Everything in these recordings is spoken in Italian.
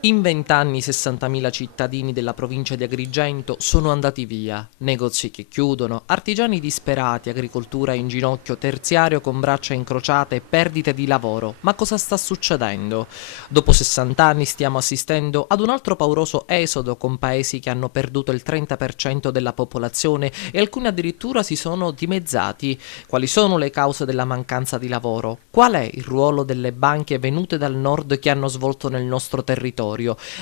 In 20 anni 60.000 cittadini della provincia di Agrigento sono andati via, negozi che chiudono, artigiani disperati, agricoltura in ginocchio, terziario con braccia incrociate, perdite di lavoro. Ma cosa sta succedendo? Dopo 60 anni stiamo assistendo ad un altro pauroso esodo con paesi che hanno perduto il 30% della popolazione e alcuni addirittura si sono dimezzati. Quali sono le cause della mancanza di lavoro? Qual è il ruolo delle banche venute dal nord che hanno svolto nel nostro territorio?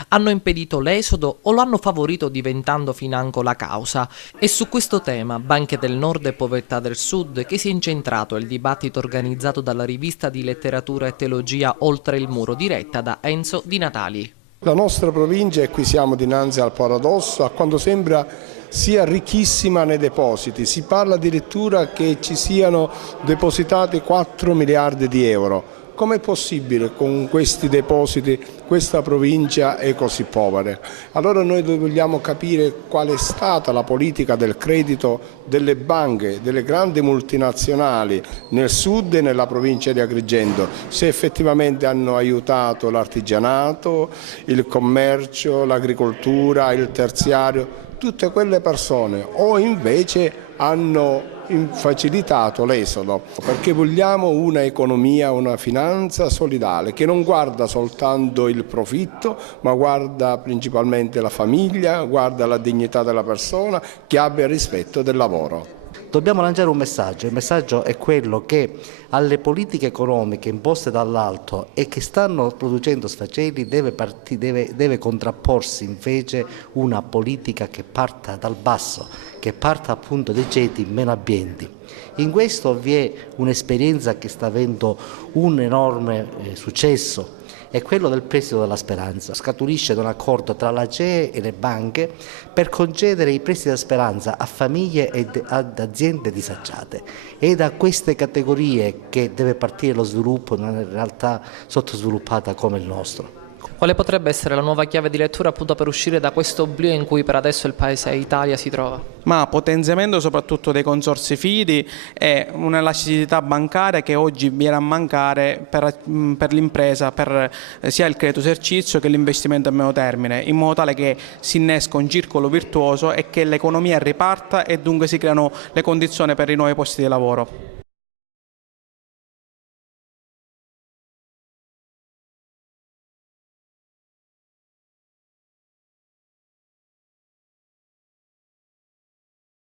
Hanno impedito l'esodo o lo hanno favorito diventando financo la causa? E su questo tema, Banche del Nord e Povertà del Sud, che si è incentrato il dibattito organizzato dalla rivista di letteratura e teologia Oltre il Muro, diretta da Enzo Di Natali. La nostra provincia, e qui siamo dinanzi al paradosso, a quanto sembra sia ricchissima nei depositi. Si parla addirittura che ci siano depositati 4 miliardi di euro. Com'è possibile con questi depositi questa provincia è così povera? Allora noi vogliamo capire qual è stata la politica del credito delle banche, delle grandi multinazionali nel sud e nella provincia di Agrigento, se effettivamente hanno aiutato l'artigianato, il commercio, l'agricoltura, il terziario, tutte quelle persone, o invece hanno facilitato l'esodo, perché vogliamo una economia, una finanza solidale che non guarda soltanto il profitto, ma guarda principalmente la famiglia, guarda la dignità della persona, che abbia rispetto del lavoro. Dobbiamo lanciare un messaggio, il messaggio è quello che alle politiche economiche imposte dall'alto e che stanno producendo sfaceli deve contrapporsi invece una politica che parta dal basso, che parta appunto dai ceti meno abbienti. In questo vi è un'esperienza che sta avendo un enorme successo. È quello del prestito della speranza. Scaturisce da un accordo tra l'AGE e le banche per concedere i prestiti della speranza a famiglie e ad aziende disagiate. È da queste categorie che deve partire lo sviluppo in una realtà sottosviluppata come il nostro. Quale potrebbe essere la nuova chiave di lettura appunto per uscire da questo oblio in cui per adesso il paese Italia si trova? Ma potenziamento soprattutto dei consorzi fidi e un'elasticità bancaria che oggi viene a mancare per l'impresa, per sia il credito esercizio che l'investimento a medio termine, in modo tale che si innesca un circolo virtuoso e che l'economia riparta e dunque si creano le condizioni per i nuovi posti di lavoro.